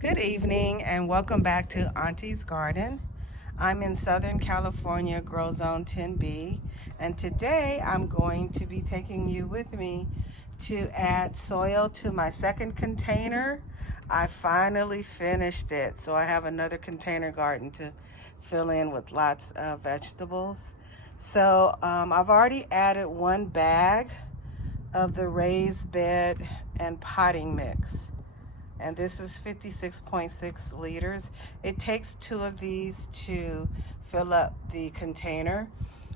Good evening and welcome back to Auntie's Garden. I'm in Southern California, Grow Zone 10B, and today I'm going to be taking you with me to add soil to my second container. I finally finished it, so I have another container garden to fill in with lots of vegetables. I've already added one bag of the raised bed and potting mix, and this is 56.6 liters. It takes two of these to fill up the container.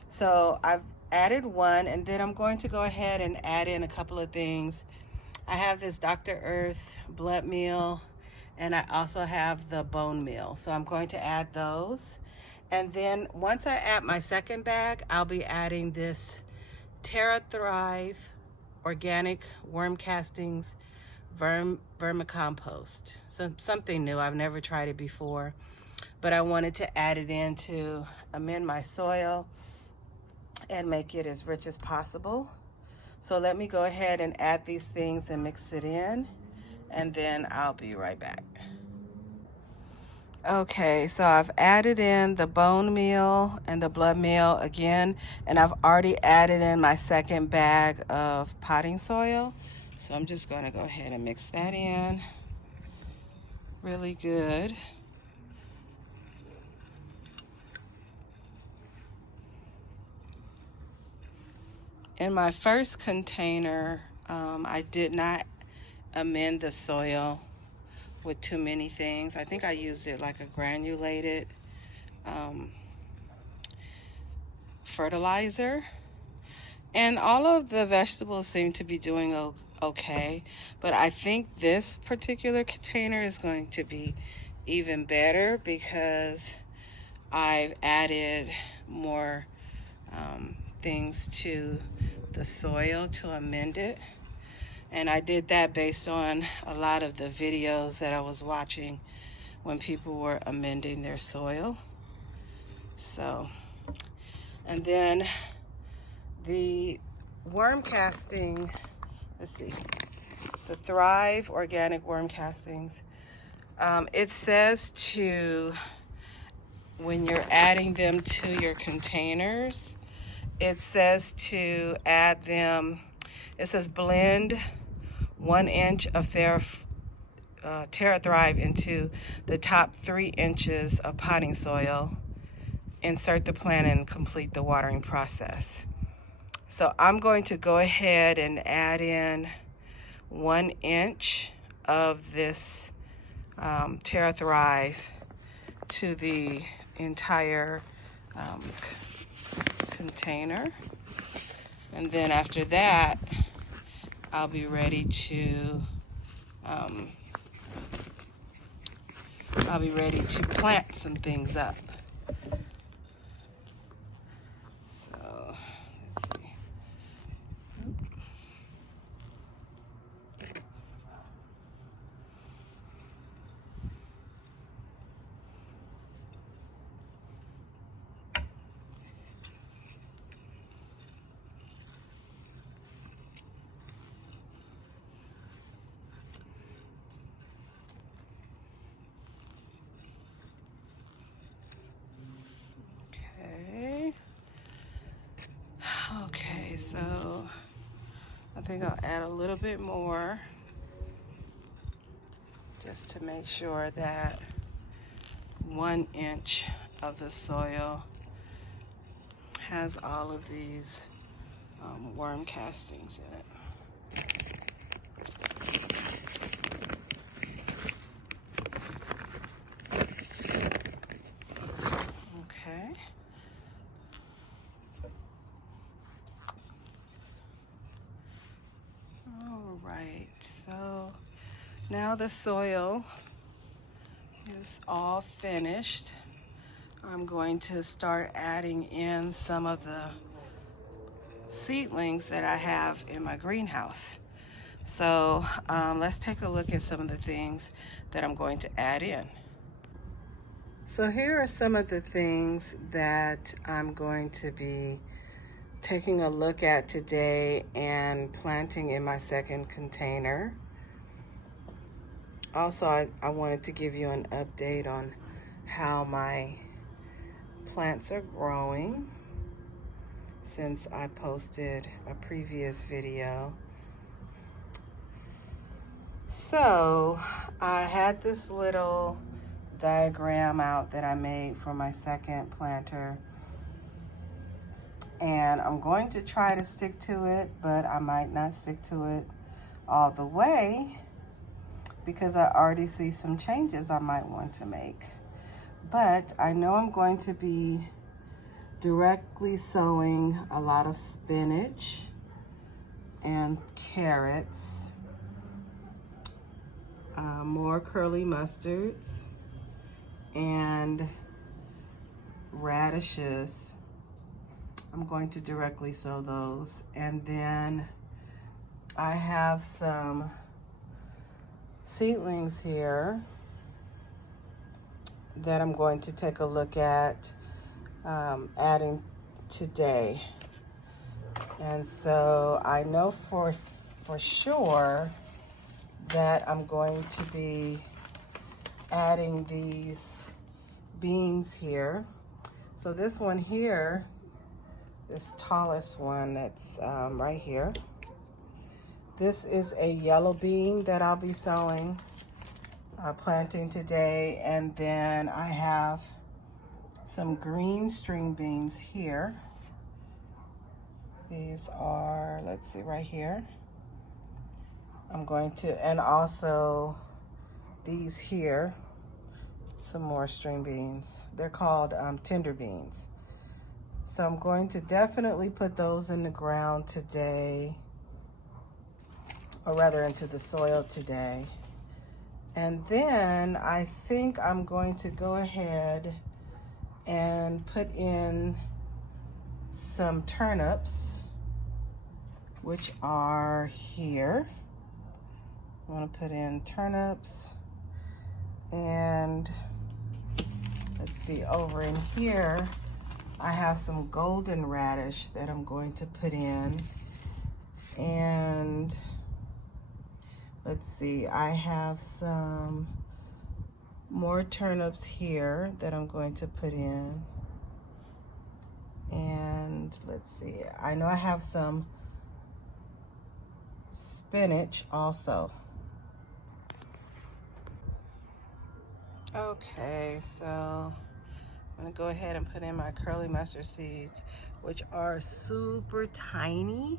So I've added one, and then I'm going to go ahead and add in a couple of things. I have this Dr. Earth blood meal, and I also have the bone meal. So I'm going to add those. And then once I add my second bag, I'll be adding this Terra organic worm castings vermicompost. Something new. I've never tried it before, but I wanted to add it in to amend my soil and make it as rich as possible. So let me go ahead and add these things and mix it in, and then I'll be right back. Okay, so I've added in the bone meal and the blood meal again, and I've already added in my second bag of potting soil. So I'm just going to go ahead and mix that in really good. In my first container, I did not amend the soil with too many things. I think I used it like a granulated fertilizer. And all of the vegetables seem to be doing okay. But I think this particular container is going to be even better because I've added more things to the soil to amend it. And I did that based on a lot of the videos that I was watching when people were amending their soil. And then the worm casting, let's see, the Thrive organic worm castings. It says when you're adding them to your containers, it says to add them, it says blend 1 inch of Terra Thrive into the top 3 inches of potting soil, insert the plant, and complete the watering process. So I'm going to go ahead and add in 1 inch of this Terra Thrive to the entire container. And then after that, I'll be ready to plant some things up. So let's see. Okay, so I think I'll add a little bit more just to make sure that 1 inch of the soil has all of these worm castings in it. Okay. All right, so now the soil is all finished. I'm going to start adding in some of the seedlings that I have in my greenhouse. So let's take a look at some of the things that I'm going to add in. So here are some of the things that I'm going to be taking a look at today and planting in my second container. Also, I wanted to give you an update on how my plants are growing since I posted a previous video. So I had this little diagram out that I made for my second planter, and I'm going to try to stick to it, but I might not stick to it all the way because I already see some changes I might want to make. But I know I'm going to be directly sowing a lot of spinach and carrots, more curly mustards, and radishes. I'm going to directly sow those. And then I have some seedlings here that I'm going to take a look at adding today. And so I know for sure that I'm going to be adding these beans here. So this one here, this tallest one that's right here, this is a yellow bean that I'll be sowing, planting today. And then I have some green string beans here. These are, let's see, right here. I'm going to, and also these here, some more string beans. They're called tender beans. So I'm going to definitely put those in the ground today, or rather into the soil today. And then I think I'm going to go ahead and put in some turnips, which are here. I'm going to put in turnips, and let's see, over in here I have some golden radish that I'm going to put in. And let's see, I have some more turnips here that I'm going to put in. And let's see, I know I have some spinach also. Okay, so I'm gonna go ahead and put in my curly mustard seeds, which are super tiny.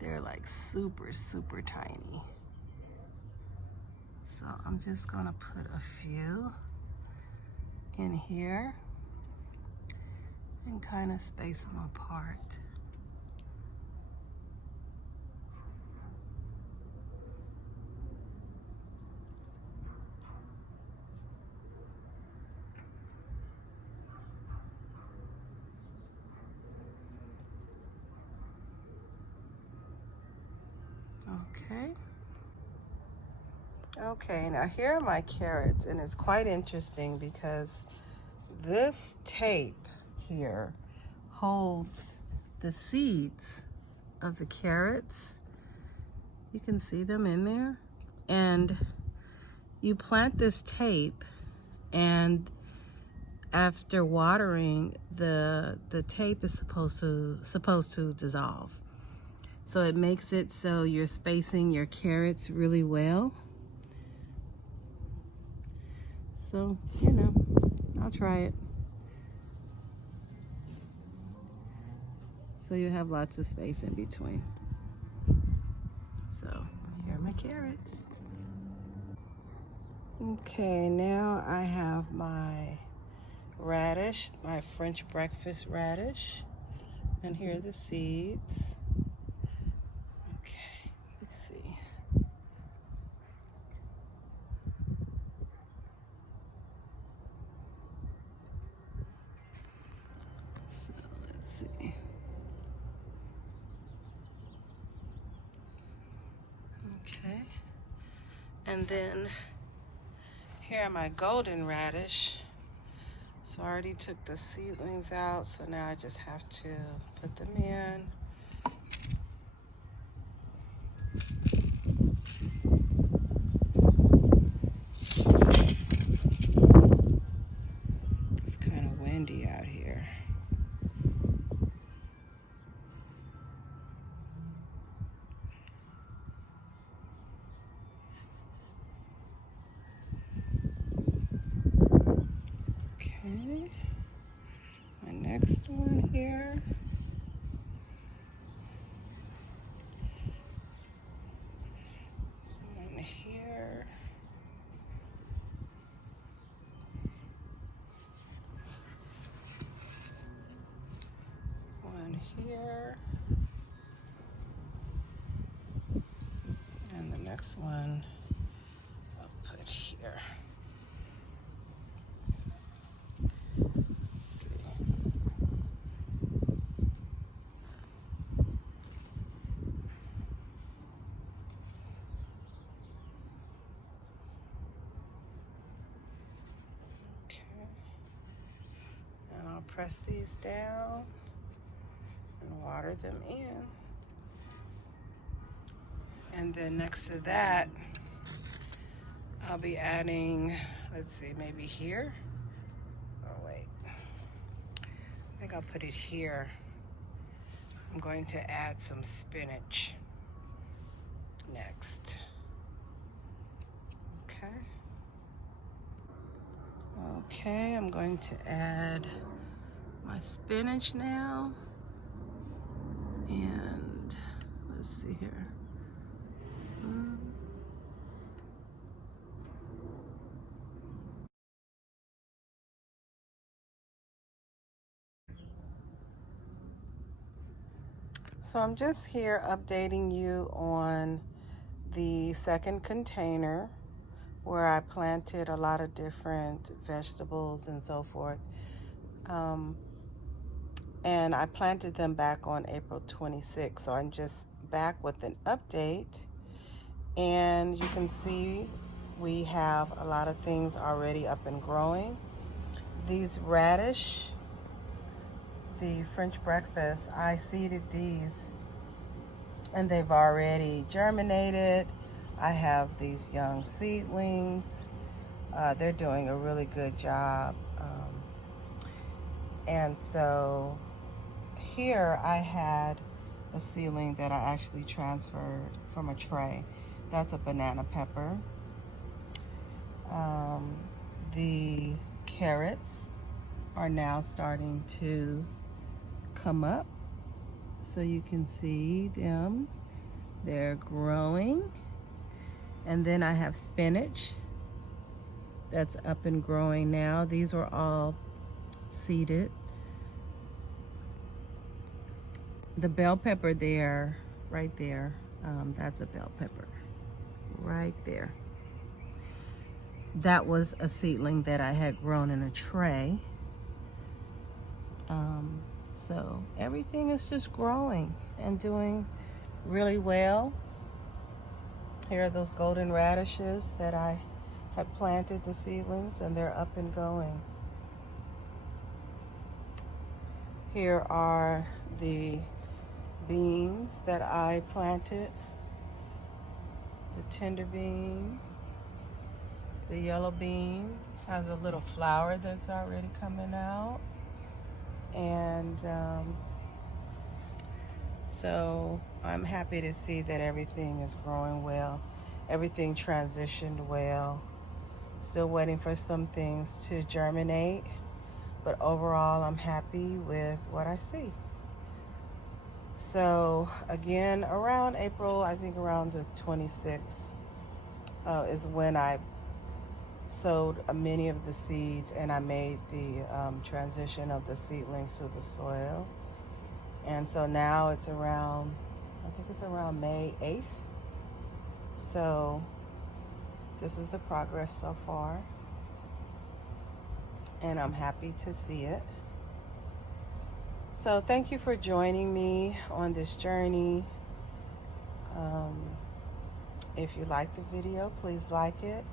They're like super, super tiny. So I'm just gonna put a few in here and kind of space them apart. Okay, now here are my carrots, and it's quite interesting because this tape here holds the seeds of the carrots. You can see them in there. And you plant this tape, and after watering, the tape is supposed to dissolve. So it makes it so you're spacing your carrots really well. So, you know, I'll try it. So you have lots of space in between. So here are my carrots. Okay, now I have my radish, my French breakfast radish. And here are the seeds. Okay, let's see. So let's see. Okay. And then here are my golden radish. So I already took the seedlings out, so now I just have to put them in. next one here. One here. One here. And the next one I'll put here. Let's see. Okay. And I'll press these down and water them in. And then next to that, I'll be adding, let's see, maybe here. Oh, wait. I think I'll put it here. I'm going to add some spinach next. Okay. Okay, I'm going to add my spinach now. And let's see here. So I'm just here updating you on the second container where I planted a lot of different vegetables and so forth. And I planted them back on April 26th. So I'm just back with an update. And you can see we have a lot of things already up and growing. These radish, the French breakfast, I seeded these and they've already germinated. I have these young seedlings. They're doing a really good job. And so here I had a seedling that I actually transferred from a tray. That's a banana pepper. The carrots are now starting to come up. So you can see them. They're growing. And then I have spinach that's up and growing now. These were all seeded. The bell pepper there, right there, that's a bell pepper right there. That was a seedling that I had grown in a tray. So everything is just growing and doing really well. Here are those golden radishes that I had planted, the seedlings, and they're up and going. Here are the beans that I planted. The tender bean, the yellow bean has a little flower that's already coming out. And so I'm happy to see that everything is growing well. Everything transitioned well. Still waiting for some things to germinate, but overall I'm happy with what I see. So again, around April, I think around the 26th is when I sowed many of the seeds and I made the transition of the seedlings to the soil. And so now it's around, I think it's around May 8th. So this is the progress so far. And I'm happy to see it. So thank you for joining me on this journey. If you like the video, please like it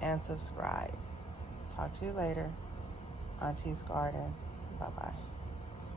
and subscribe. Talk to you later. Auntie's Garden. Bye-bye.